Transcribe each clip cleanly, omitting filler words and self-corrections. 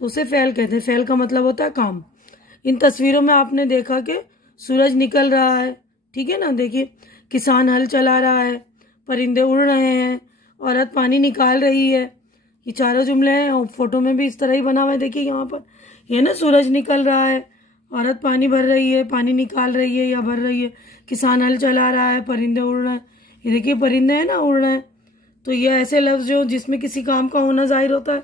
تو اسے فعل کہتے ہیں. فعل کا مطلب ہوتا ہے کام. ان تصویروں میں آپ نے دیکھا کہ سورج نکل رہا ہے, ٹھیک ہے نا, دیکھیے کسان ہل چلا رہا ہے, پرندے اڑ رہے ہیں, عورت پانی نکال رہی ہے. یہ چاروں جملے ہیں, اور فوٹو میں بھی اس طرح ہی بنا ہوا ہے. دیکھیے یہاں پر یہ نا سورج نکل رہا ہے, عورت پانی بھر رہی ہے, پانی نکال رہی ہے یا بھر رہی ہے, کسان ہل چلا رہا ہے, پرندے اڑ رہے ہیں. یہ دیکھیے پرندے ہیں نا اڑ رہے ہیں. تو یہ ایسے لفظ جو جس میں کسی کام کا ہونا ظاہر ہوتا ہے.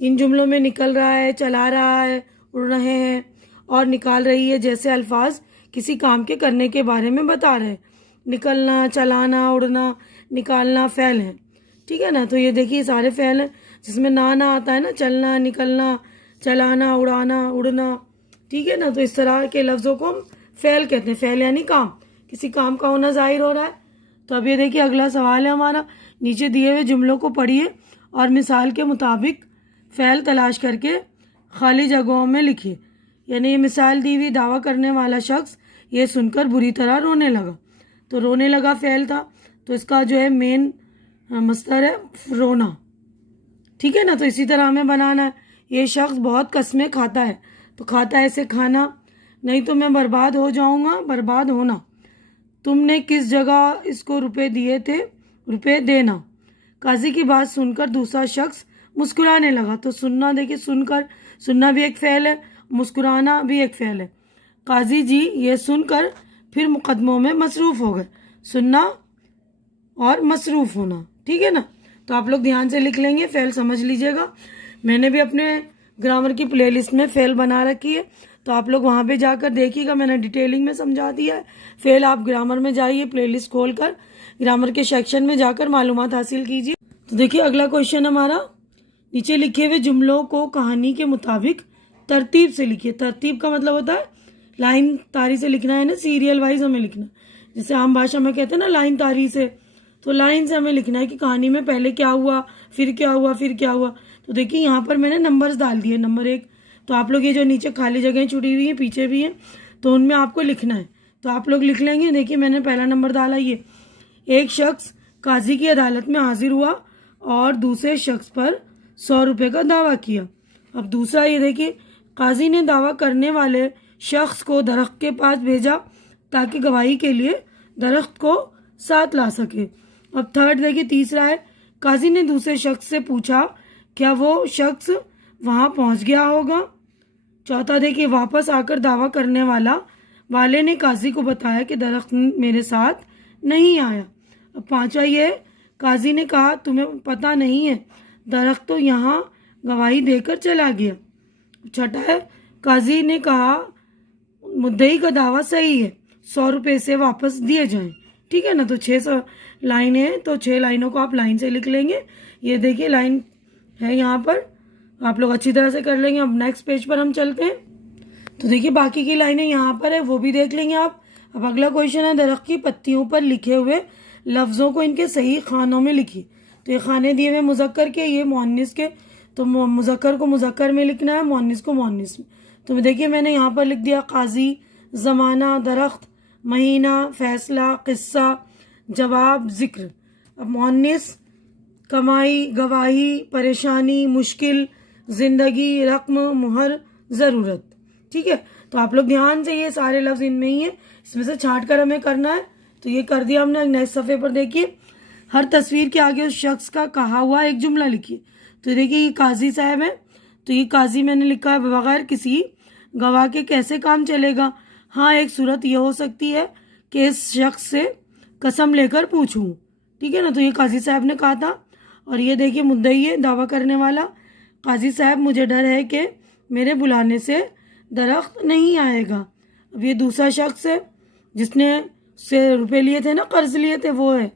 ان جملوں میں نکل رہا ہے, چلا رہا ہے, اڑ رہے ہیں اور نکال رہی ہے جیسے الفاظ کسی کام کے کرنے کے بارے میں بتا رہے ہیں. نکلنا, چلانا, اڑنا, نکالنا فعل ہیں, ٹھیک ہے نا. تو یہ دیکھیے سارے فعل ہیں جس میں نہ آتا ہے نا, چلنا, نکلنا, چلانا, اڑانا, اڑنا, ٹھیک ہے نا. تو اس طرح کے لفظوں کو ہم فعل کہتے ہیں. فعل یعنی کام, کسی کام کا ہونا ظاہر ہو رہا ہے. تو اب یہ دیکھیے اگلا سوال ہے ہمارا, نیچے دیے ہوئے جملوں کو پڑھیے اور مثال کے مطابق فعل تلاش کر کے خالی جگہوں میں لکھیے. یعنی یہ مثال دی ہوئی, دعویٰ کرنے والا شخص یہ سن کر بری طرح رونے لگا. تو رونے لگا فعل تھا, تو اس کا جو ہے مین مصدر ہے رونا, ٹھیک ہے نا. تو اسی طرح ہمیں بنانا ہے. یہ شخص بہت قسمیں کھاتا ہے, تو کھاتا ہے سے کھانا, نہیں تو میں برباد ہو جاؤں گا, برباد ہونا. تم نے کس جگہ اس کو روپے دیے تھے, روپے دینا. قاضی کی بات سن کر دوسرا شخص مسکرانے لگا. تو سننا, دیکھیے سن کر, سننا بھی ایک فعل ہے, مسکرانا بھی ایک فعل ہے. قاضی جی یہ سن کر پھر مقدموں میں مصروف ہو گئے. سننا اور مصروف ہونا, ٹھیک ہے نا. تو آپ لوگ دھیان سے لکھ لیں گے, فعل سمجھ لیجئے گا. میں نے بھی اپنے گرامر کی پلے لسٹ میں فعل بنا رکھی ہے, تو آپ لوگ وہاں پہ جا کر دیکھیے گا, میں نے ڈیٹیلنگ میں سمجھا دیا ہے. فعل آپ گرامر میں جائیے, پلے لسٹ کھول کر گرامر کے سیکشن میں جا کر معلومات حاصل کیجیے. تو دیکھیے اگلا کوشچن ہمارا, نیچے لکھے ہوئے جملوں کو کہانی کے مطابق ترتیب سے لکھیے. ترتیب کا مطلب ہوتا ہے لائن تاری سے لکھنا ہے نا, سیریل وائز ہمیں لکھنا. جیسے عام بھاشا میں کہتے ہیں نا لائن تاری سے, تو لائن سے ہمیں لکھنا ہے کہ کہانی میں پہلے کیا ہوا, پھر کیا ہوا, پھر کیا ہوا. تو دیکھیے یہاں پر میں نے نمبرز ڈال دیے, نمبر 1. تو آپ لوگ یہ جو نیچے خالی جگہیں چھٹی ہوئی ہیں پیچھے بھی ہیں, تو ان میں آپ کو لکھنا ہے. تو آپ لوگ لکھ لیں گے. دیکھیے میں نے پہلا نمبر ڈالا یہ, ایک شخص قاضی کی عدالت میں حاضر ہوا اور دوسرے شخص پر 100 روپے کا دعویٰ کیا. اب دوسرا یہ دیکھیے, قاضی نے دعویٰ کرنے والے شخص کو درخت کے پاس بھیجا تاکہ گواہی کے لیے درخت کو ساتھ لا سکے. اب تھرڈ دیکھیے, تیسرا ہے, قاضی نے دوسرے شخص سے پوچھا کیا وہ شخص وہاں پہنچ گیا ہوگا. چوتھا دیکھیے, واپس آ کر دعویٰ کرنے والے نے قاضی کو بتایا کہ درخت میرے ساتھ نہیں آیا. اب پانچواں یہ ہے, قاضی نے کہا تمہیں پتہ نہیں ہے, درخت تو یہاں گواہی دے کر چلا گیا. چھٹا ہے, قاضی نے کہا مدعی کا دعویٰ صحیح ہے, 100 روپے سے واپس دیے جائیں. ٹھیک ہے نا. تو 6 لائنیں ہیں, تو 6 لائنوں کو آپ لائن سے لکھ لیں گے. یہ دیکھیے لائن ہے یہاں پر, آپ لوگ اچھی طرح سے کر لیں گے. اب نیکسٹ پیج پر ہم چلتے ہیں. تو دیکھیے باقی کی لائنیں یہاں پر ہے, وہ بھی دیکھ لیں گے آپ. اب اگلا کویشچن ہے, درخت کی پتیوں پر لکھے ہوئے لفظوں کو ان کے صحیح خانوں میں لکھیے. تو یہ خانے دیے ہوئے مذکر کے, یہ مؤنث کے. تو مذکر کو مذکر میں لکھنا ہے, مؤنث کو مؤنث میں. تو دیکھیے میں نے یہاں پر لکھ دیا قاضی, زمانہ, درخت, مہینہ, فیصلہ, قصہ, جواب, ذکر. اب مؤنث کمائی, گواہی, پریشانی, مشکل, زندگی, رقم, مہر, ضرورت. ٹھیک ہے. تو آپ لوگ دھیان سے, یہ سارے لفظ ان میں ہی ہیں, اس میں سے چھانٹ کر ہمیں کرنا ہے. تو یہ کر دیا ہم نے. نیکسٹ صفحے پر دیکھیے, ہر تصویر کے آگے اس شخص کا کہا ہوا ایک جملہ لکھیے. تو دیکھیے یہ قاضی صاحب ہے, تو یہ قاضی میں نے لکھا ہے بغیر کسی گواہ کے کیسے کام چلے گا. ہاں ایک صورت یہ ہو سکتی ہے کہ اس شخص سے قسم لے کر پوچھوں. ٹھیک ہے نا. تو یہ قاضی صاحب نے کہا تھا. اور یہ دیکھیے مدعی ہے, دعویٰ کرنے والا, قاضی صاحب مجھے ڈر ہے کہ میرے بلانے سے درخت نہیں آئے گا. اب یہ دوسرا شخص ہے جس نے سے روپے لیے تھے نا, قرض لیے تھے, وہ ہے,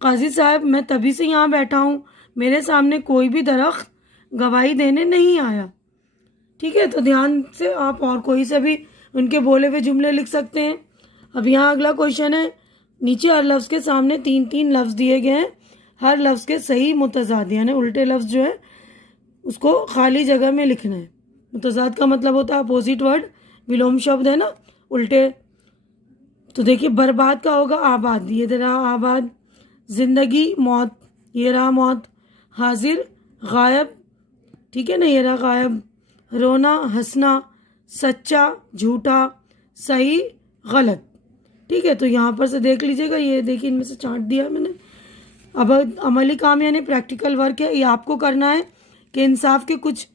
قاضی صاحب میں تبھی سے یہاں بیٹھا ہوں, میرے سامنے کوئی بھی درخت گواہی دینے نہیں آیا. ٹھیک ہے. تو دھیان سے آپ اور کوئی سے بھی ان کے بولے ہوئے جملے لکھ سکتے ہیں. اب یہاں اگلا کویشچن ہے, نیچے ہر لفظ کے سامنے 3 لفظ دیے گئے ہیں. ہر لفظ کے صحیح متضاد یعنی الٹے لفظ جو ہے اس کو خالی جگہ میں لکھنا ہے. متضاد کا مطلب ہوتا ہے اپوزٹ ورڈ, ولوم شبد ہے نا, الٹے. تو دیکھیے برباد کا ہوگا آباد, یہ رہا آباد. زندگی, موت, یہ رہا موت. حاضر, غائب, ٹھیک ہے نا, یہ رہا غائب. رونا ہنسنا, سچا جھوٹا, صحیح غلط. ٹھیک ہے, تو یہاں پر سے دیکھ لیجیے گا, یہ دیکھیے ان میں سے چارٹ دیا ہے میں نے. اب عملی کام یعنی پریکٹیکل ورک ہے, یہ آپ کو کرنا ہے کہ انصاف کے کچھ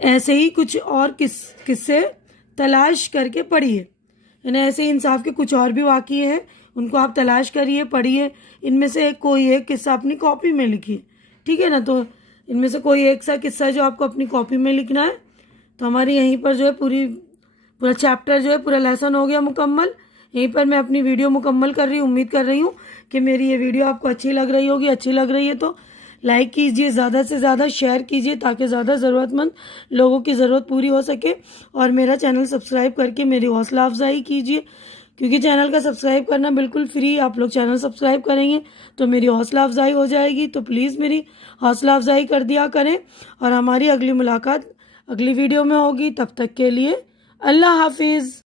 ایسے ہی کچھ اور قصے تلاش کر کے پڑھیے. یعنی ایسے ہی انصاف کے کچھ اور بھی واقعے ہیں, ان کو آپ تلاش کریے, پڑھیے. ان میں سے کوئی ایک قصہ اپنی کاپی میں لکھیے. ٹھیک ہے نا, تو ان میں سے کوئی ایک سا قصہ جو آپ کو اپنی کاپی میں لکھنا ہے. تو ہماری یہیں پر جو ہے پورا چیپٹر جو ہے پورا لیسن ہو گیا مکمل. یہیں پر میں اپنی ویڈیو مکمل کر رہی ہوں. امید کر رہی ہوں کہ میری یہ ویڈیو آپ کو اچھی لگ رہی ہوگی. اچھی لگ رہی ہے تو لائک کیجئے, زیادہ سے زیادہ شیئر کیجئے تاکہ زیادہ ضرورت مند لوگوں کی ضرورت پوری ہو سکے. اور میرا چینل سبسکرائب کر کے میری حوصلہ افزائی کیجئے, کیونکہ چینل کا سبسکرائب کرنا بالکل فری. آپ لوگ چینل سبسکرائب کریں گے تو میری حوصلہ افزائی ہو جائے گی. تو پلیز میری حوصلہ افزائی کر دیا کریں. اور ہماری اگلی ملاقات اگلی ویڈیو میں ہوگی. تب تک کے لیے اللہ حافظ.